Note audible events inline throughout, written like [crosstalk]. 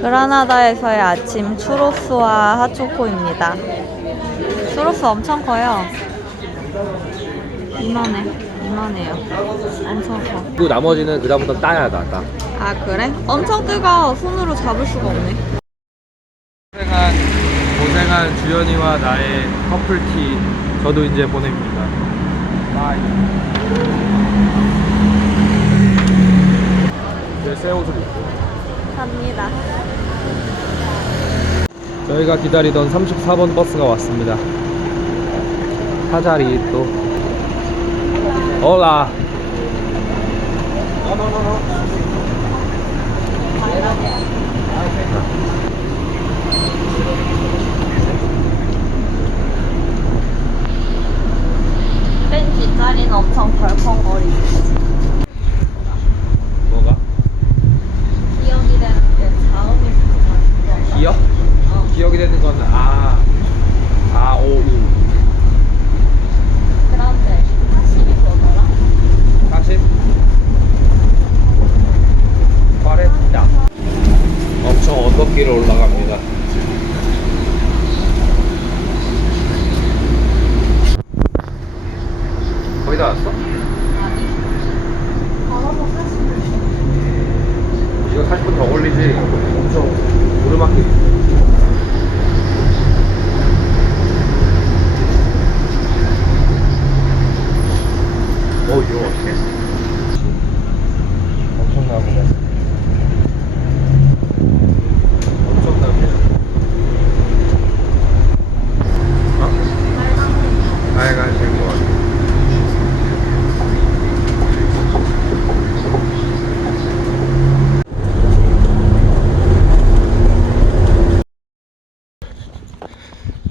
그라나다에서의 아침 추로스와 핫초코입니다. 추로스 엄청 커요. 이만해. 이만해요. 엄청 커. 그리고 나머지는 그다음부터 따야 다 따. 아 그래? 엄청 뜨거워. 손으로 잡을 수가 없네. 고생한 고생한 주연이와 나의 커플티 저도 이제 보냅니다. 바이. 이제 새 옷을 입고 갑니다. 저희가 기다리던 34번 버스가 왔습니다. 사자리 또 올라. 맨 뒷자리는 엄청 덜컹거리고 뭐가? 기억이 되는 게 자음이 붙어. 기억? 기억이 되는 건 아, 아, 오, 우. 그런데 40이 뭐더라? 40 과랬다 엄청 언덕길을 올라갑니다 거의 다 왔어? 아니. 걸어서 40을 이거 40분 더 걸리지 엄청 오르막길 어 이거 어떻게 엄청나구나 엄청나구나 어? 빨간색 거 같아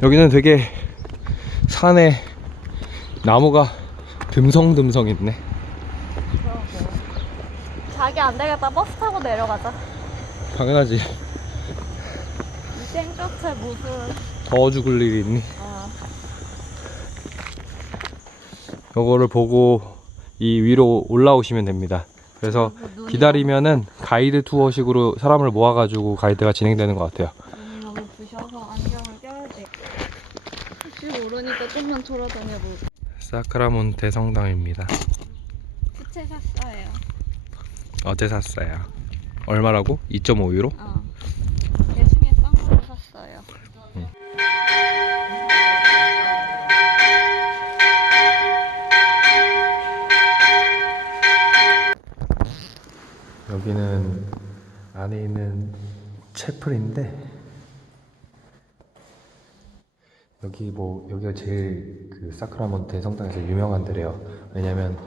여기는 되게 산에 나무가 듬성듬성 있네. 자기 안 되겠다. 버스 타고 내려가자. 당연하지. 이 생볕에 무슨. 더워 죽을 일이 있니? 어. 요거를 보고 이 위로 올라오시면 됩니다. 그래서 눈이 기다리면은 가이드 투어식으로 사람을 모아가지고 가이드가 진행되는 것 같아요. 눈이 너무 부셔서 돼. 모르니까 좀만 돌아다녀보자. 사크라몬테 성당입니다. 부채 샀어요. 어제 샀어요. 얼마라고? 2.5유로? 어. 대중에 싼 걸로 샀어요. 여기는 안에 있는 채플인데 여기 뭐 여기가 제일 그 사크라몬테 성당에서 유명한 데래요. 왜냐면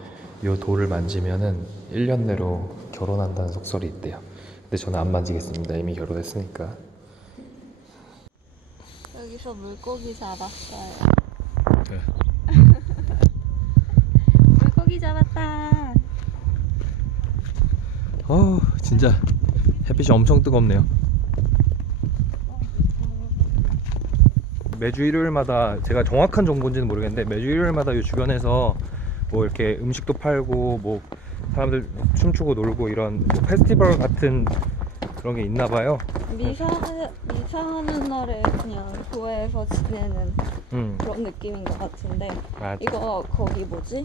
요 돌을 만지면은 1년 내로 결혼한다는 속설이 있대요. 근데 저는 안 만지겠습니다. 이미 결혼했으니까. 여기서 물고기 잡았어요. 네. [laughs] 물고기 잡았다. 어 진짜 햇빛이 엄청 뜨겁네요. 매주 일요일마다 제가 정확한 정보인지는 모르겠는데 매주 일요일마다 이 주변에서 뭐 이렇게 음식도 팔고 뭐 사람들 춤추고 놀고 이런 뭐 페스티벌 같은 그런 게 있나 봐요. 미사 미사하는 날에 그냥 교회에서 지내는 음, 그런 느낌인 것 같은데 맞아. 이거 거기 뭐지?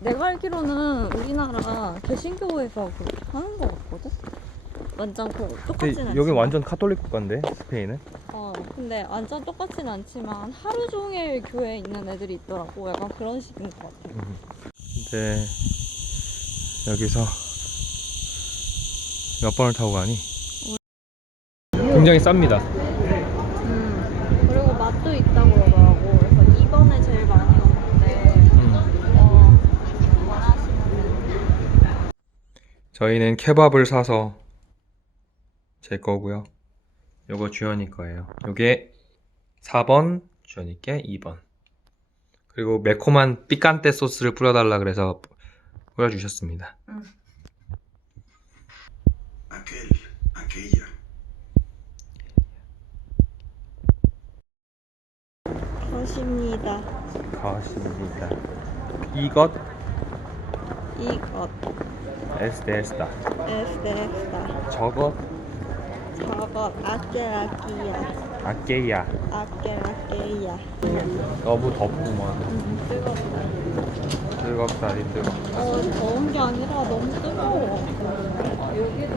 내가 알기로는 우리나라 개신교에서 하는 것 같거든. 완전 그 똑같진 근데 않지만 여기 완전 카톨릭 국가인데 스페인은. 어 근데 완전 똑같진 않지만 하루 종일 교회에 있는 애들이 있더라고. 약간 그런 식인 것 같아. 음. 이제 여기서 몇 번을 타고 가니? 굉장히 쌉니다. 음 그리고 맛도 있다고 그러더라고. 그래서 2번에 제일 많이 오는데 음. 어 원하시면 저희는 케밥을 사서 제 거고요. 요거 주연이 거예요. 요게 4번, 주연이께 2번. 그리고 매콤한 삐깐떼 소스를 뿌려달라 그래서 뿌려주셨습니다. aquella. 것입니다. 가십니다. 이것 이것 에스데스다. 에스데스다. 저것 저거 아깨라끼야. 아깨야. 아깨라끼야. 너무 덥구만. 음, 뜨겁다. 뜨겁다 니 뜨겁다. 어, 더운 게 아니라 너무 뜨거워. 여기도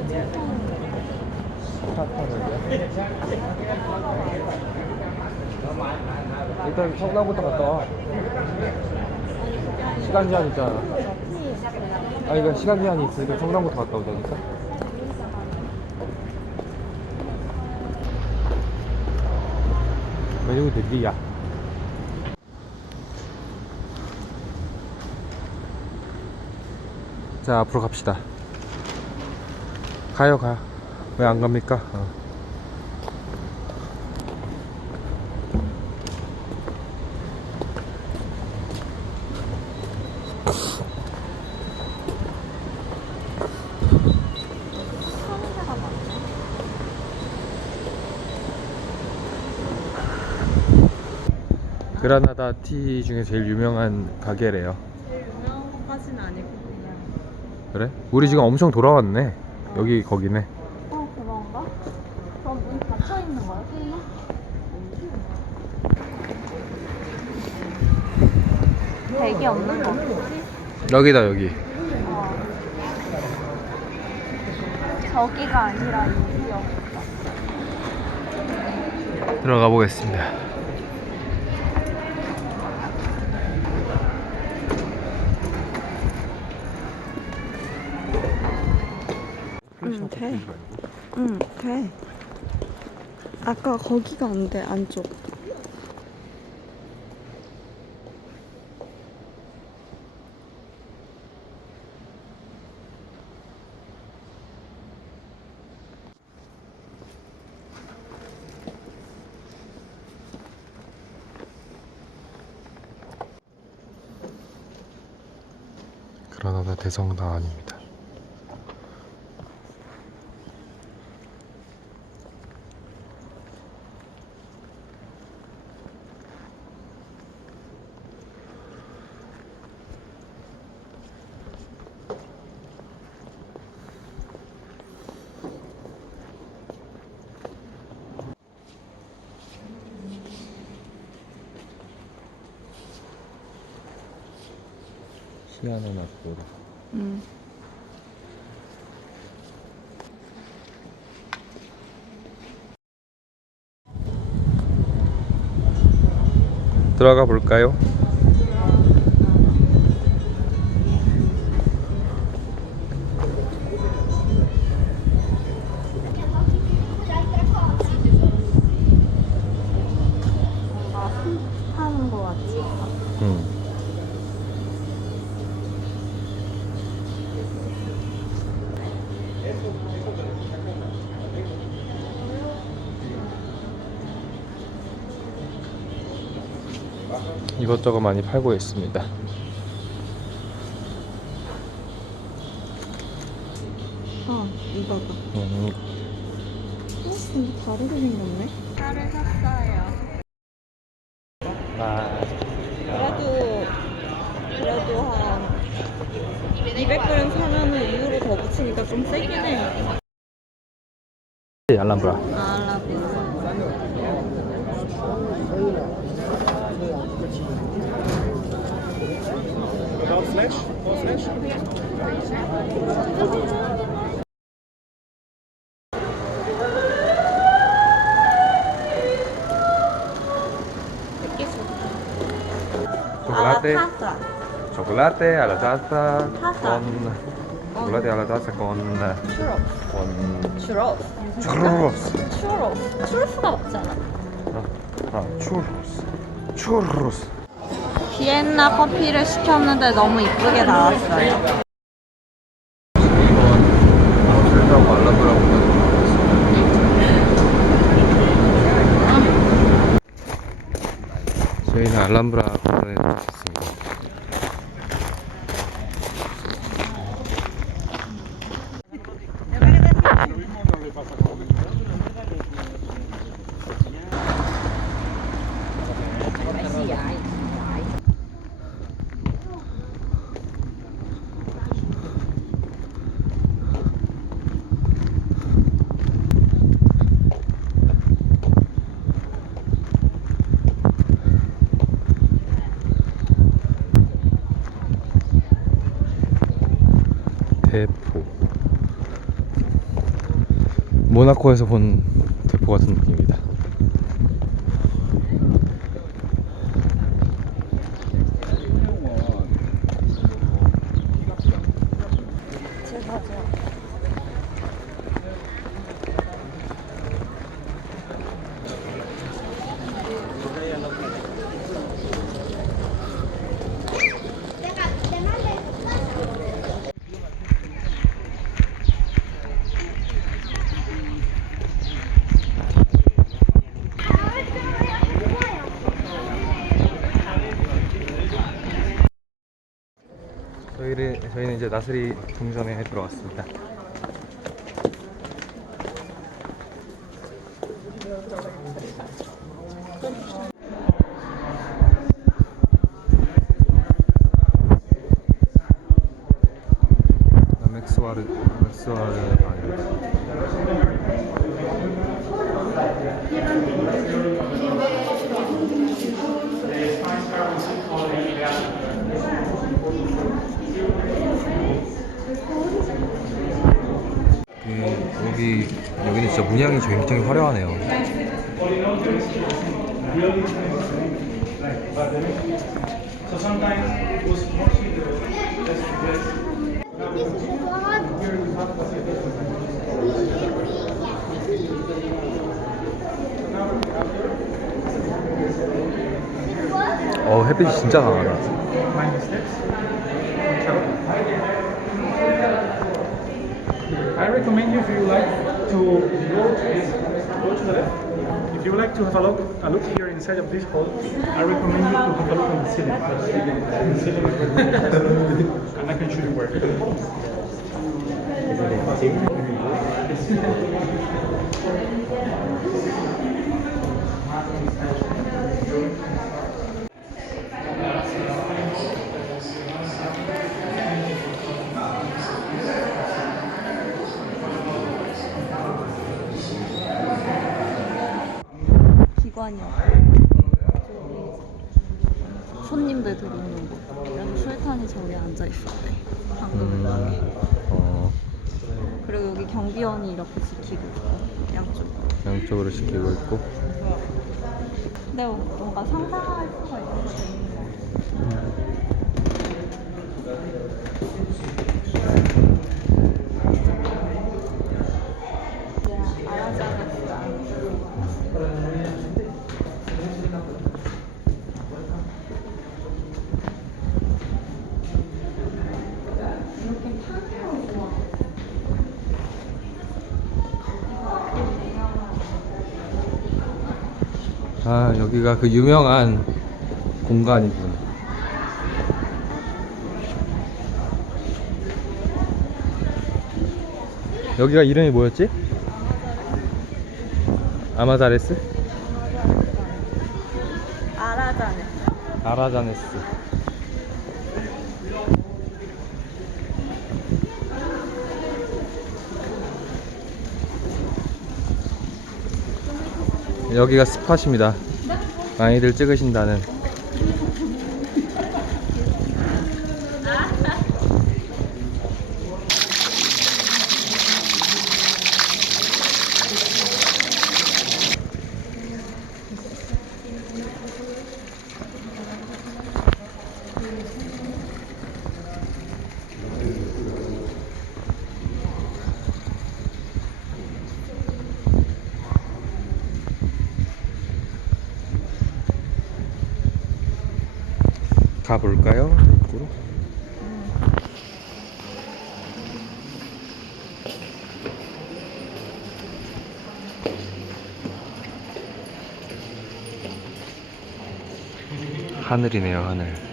일단 성당부터 갔다 와. 시간 제한 있잖아. 아, 이거 시간 제한이 있으니까 성당부터 갔다 오자니까. 매우 들리야. 자, 앞으로 갑시다. 가요, 가. 왜 안 갑니까? 어. 그라나다 티 중에 제일 유명한 가게래요. 제일 유명한 것까지는 아니고 그냥. 그래? 우리 지금 엄청 돌아왔네. 여기 거기네. 어, 그런가? 그럼 문 닫혀 있는 거야, 설마? 대기 없는 거지? 여기다 여기. 어. 저기가 아니라 여기였다. 들어가 보겠습니다. 응, 돼. 응, 돼. 아까 거기가 안 돼, 안쪽. 그라나다 대성당 아닙니다. 시아노 나코로. 응. 들어가 볼까요? 이것저것 많이 팔고 있습니다. 어, 이거다. 음, 어, 근데 다르게 생겼네? 차를 샀어요. 아, 그래도, 그래도 한 200g 사면은 이후로 더 붙이니까 좀 세긴 해요. 알람브라. 알라브. Chocolate, chocolate alla tazza Tazza. con chocolate alla tazza con 추러. con 추러. churros. 추러스가 맞지 않아? 아, churros. churros. 비엔나 커피를 시켰는데 너무 이쁘게 나왔어요. 저희는 알람브라 공원에 도착했습니다. 모나코에서 본 대포 같은 느낌입니다. 제가죠. 저희를 저희는 이제 나스리 동전에 들어왔습니다. 진짜 문양이 굉장히 화려하네요. 어 햇빛이 진짜 강하다. I recommend you if you like to go to the left. If you would like to have a look, a look here inside of this hall, I recommend you to have a look on the ceiling. The ceiling is [laughs] and I can show you where. [laughs] 저기 손님들 들어오는 곳. 그래서 술탄이 저기 앉아 있었대. 방금 방에. 어, 그리고 여기 경비원이 이렇게 지키고 있고 양쪽으로. 양쪽으로 지키고 있고. 근데 뭔가 상상할 수가 있는 게 재밌는 것 아 여기가 그 유명한 공간이군. 여기가 이름이 뭐였지? 아마자레스? 알아자르스. 아라자네스. 여기가 스팟입니다. 많이들 찍으신다는. 가볼까요? 이쪽으로? 하늘이네요, 하늘.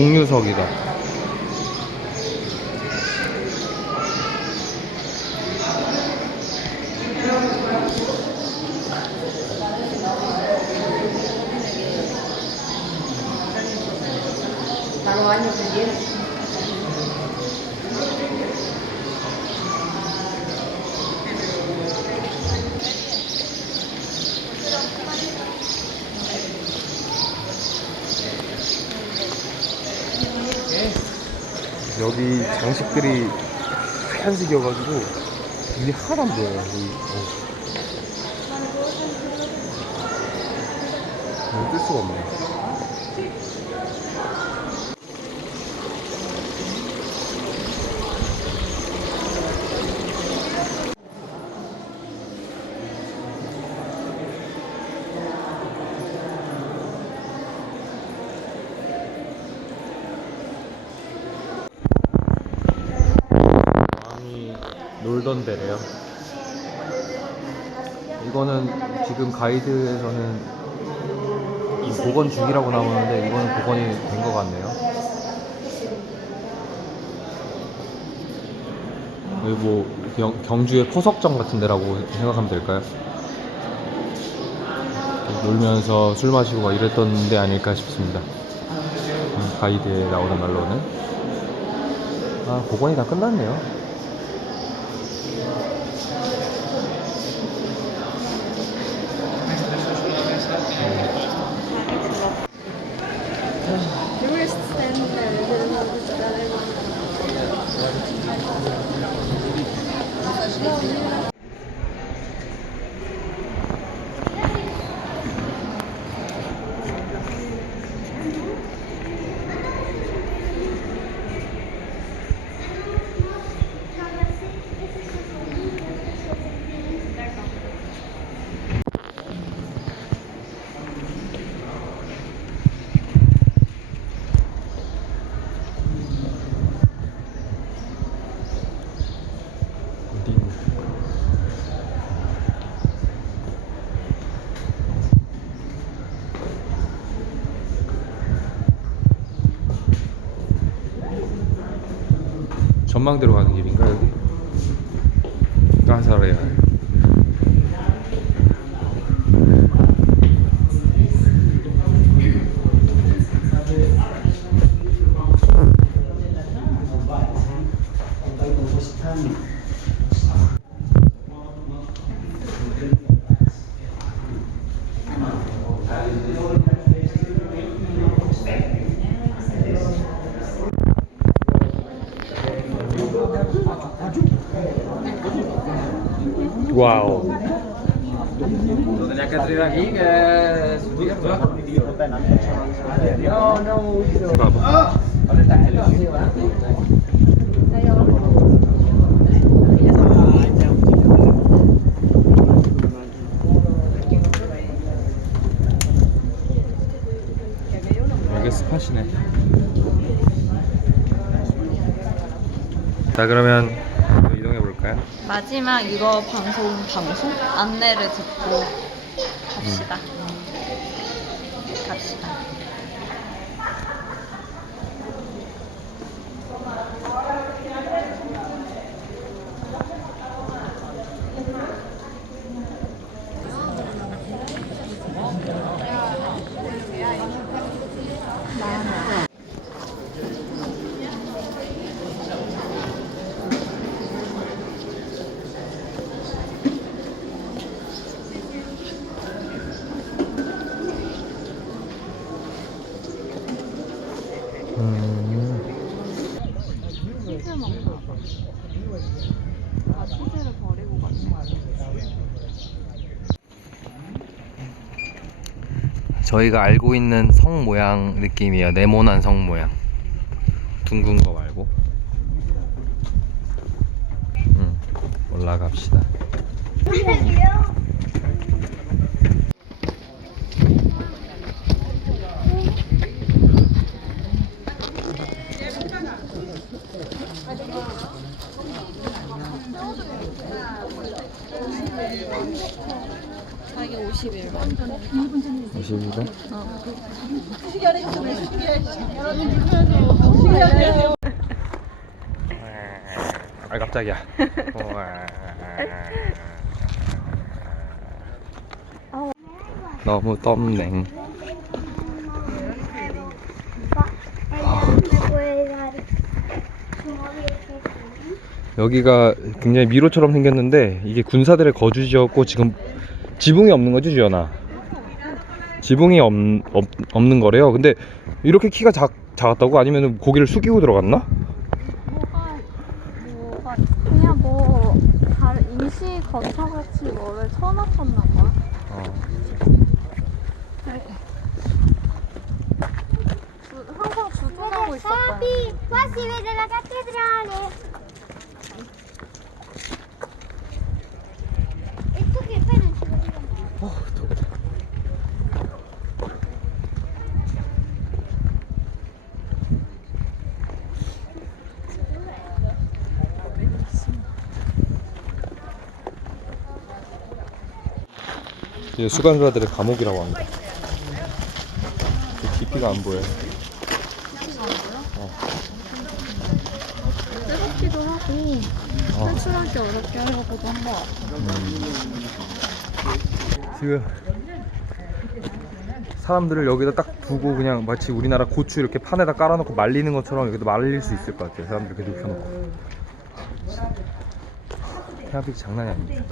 종류석이다. 여기 장식들이 하얀색이어가지고 눈이 하나도 안 보여요. 어. 이거 뜰 수가 없네. 왕이 놀던 데래요. 이거는 지금 가이드에서는 이 복원 중이라고 나오는데 이거는 복원이 된 것 같네요. 여기 뭐 경, 경주의 포석정 같은 데라고 생각하면 될까요? 놀면서 술 마시고 막 이랬던 데 아닐까 싶습니다. 음, 가이드에 나오는 말로는. 아, 복원이 다 끝났네요. 어디? 전망대로 가는 길인가 여기? 까사레알 여기 스팟이네 자 그러면 이동해 볼까요? 마지막 이거 방송 방송 안내를 듣고 갑시다. 갑시다. 음, 치즈 먹나 봐. 아 치즈를 버리고 갔네. 저희가 알고 있는 성 모양 느낌이에요. 네모난 성 모양. 둥근 거 말고. 음, 올라갑시다 시계 안 해줬으면 시계 여러분 유명해서 시계 안 해요 아 깜짝이야. 너무 덥네. 여기가 굉장히 미로처럼 생겼는데 이게 군사들의 거주지였고 지금 지붕이 없는 거죠 주연아? 지붕이 없, 없, 없는 거래요. 근데 이렇게 키가 작, 작았다고? 아니면 고기를 숙이고 들어갔나? 뭐가 뭐가 그냥 뭐 다른 임시 거처같이 뭐를 쳐놨었나 봐. 네. 주, 항상 주둔하고 있었다. Papi, qua si vede la cattedrale. 이게 수감자들의 감옥이라고 합니다. 그 깊이가 안 보여. 뜨겁기도 하고 탈출하기 어렵게 하려고도 한거 같아. 지금 사람들을 여기다 딱 두고 그냥 마치 우리나라 고추 이렇게 판에다 깔아놓고 말리는 것처럼 여기다 말릴 수 있을 것 같아요. 사람들 이렇게 눕혀놓고. 태양빛이 장난이 아닙니다.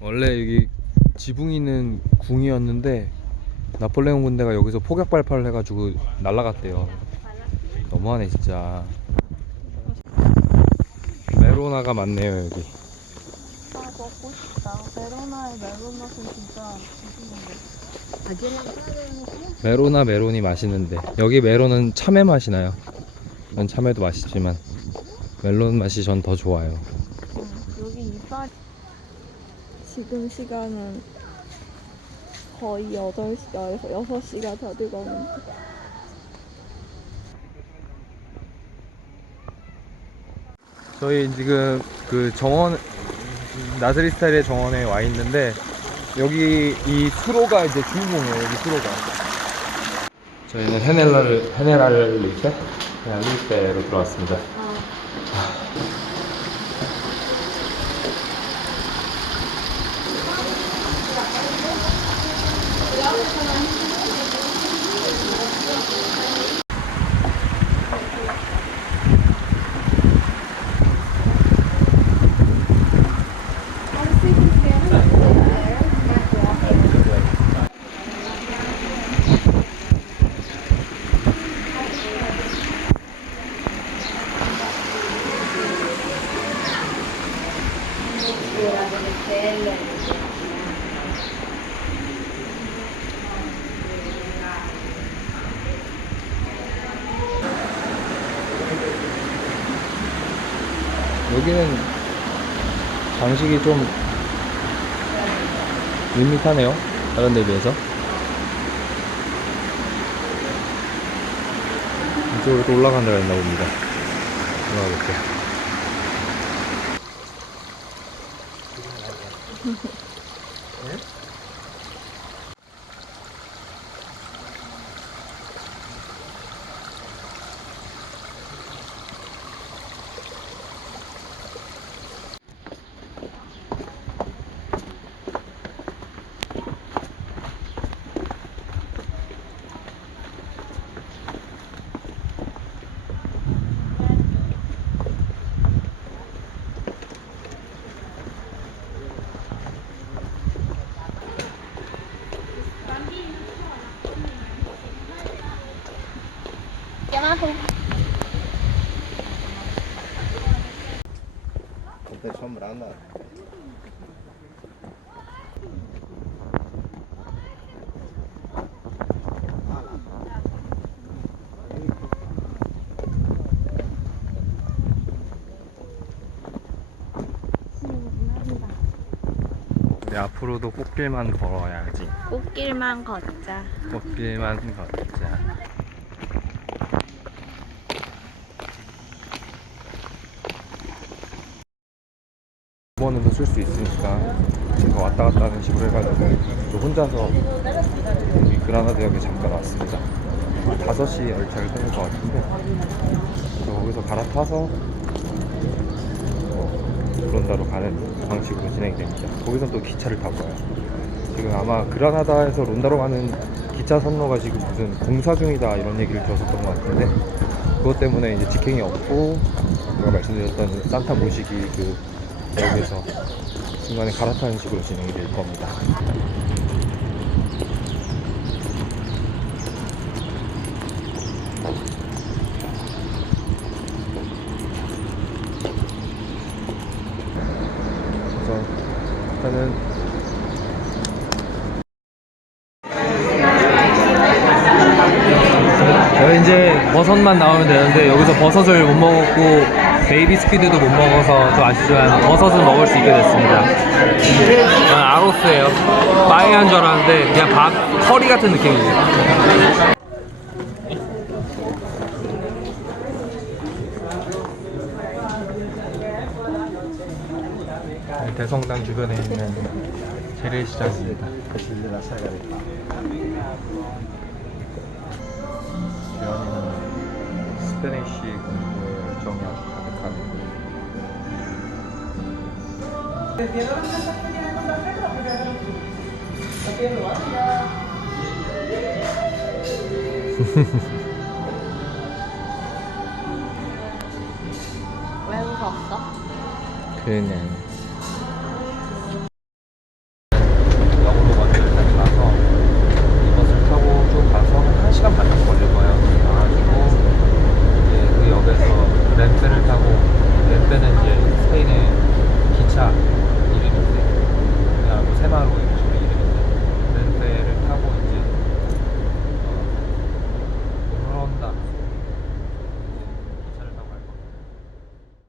원래 여기 지붕이 있는 궁이었는데 나폴레옹 군대가 여기서 포격 발파를 해가지고 날라갔대요. 너무하네 진짜. 메로나가 많네요 여기. 아 먹고 싶다. 베로나의 멜론 맛은 진짜 맛있는데. 메로나 메론이 맛있는데 여기 메론은 참외 맛이 나요. 전 참외도 맛있지만 멜론 맛이 전 더 좋아요. 응, 여기 이빨. 지금 시간은 거의 8시, 6시가 다 돼가는데. 저희 지금 그 정원 나즈리 스타일의 정원에 와 있는데 여기 이 수로가 이제 주인공이에요. 여기 수로가. 저희는 헤넬라를 헤네랄리테 헤넬리테로 들어왔습니다. 可能就是。 장식이 좀 밋밋하네요. 다른 데 비해서. 이쪽으로 또 올라간다고 했나 봅니다. 올라가 볼게요. [laughs] 아우. 그때 선물 안 나. 음, 앞으로도 꽃길만 걸어야지. 꽃길만 걷자. 꽃길만 걷자. 쓸수 있으니까 제가 왔다 갔다 하는 식으로 해가지고 저 혼자서 여기 그라나다역에 잠깐 왔습니다. 5시 열차를 타는 것 같은데 그래서 거기서 갈아타서 론다로 가는 방식으로 진행이 됩니다. 거기서 또 기차를 타고 가요. 지금 아마 그라나다에서 론다로 가는 기차 선로가 지금 무슨 공사 중이다 이런 얘기를 들었었던 것 같은데 그것 때문에 이제 직행이 없고 제가 말씀드렸던 산타 모시기 그 역에서 중간에 갈아타는 식으로 진행이 될 겁니다. 그래서 일단은 이제 버섯만 나오면 되는데 여기서 버섯을 못 먹었고 베이비 스퀴드도 못 먹어서 또 아시지만 버섯은 먹을 수 있게 됐습니다. 저는 아로스예요. 빠에한 줄 알았는데 그냥 밥 커리 같은 느낌이에요. 대성당 주변에 있는 재래시장입니다. 주연이는 스페니쉬 공부에 열정이 아주. 왜 웃었어? [laughs] 그냥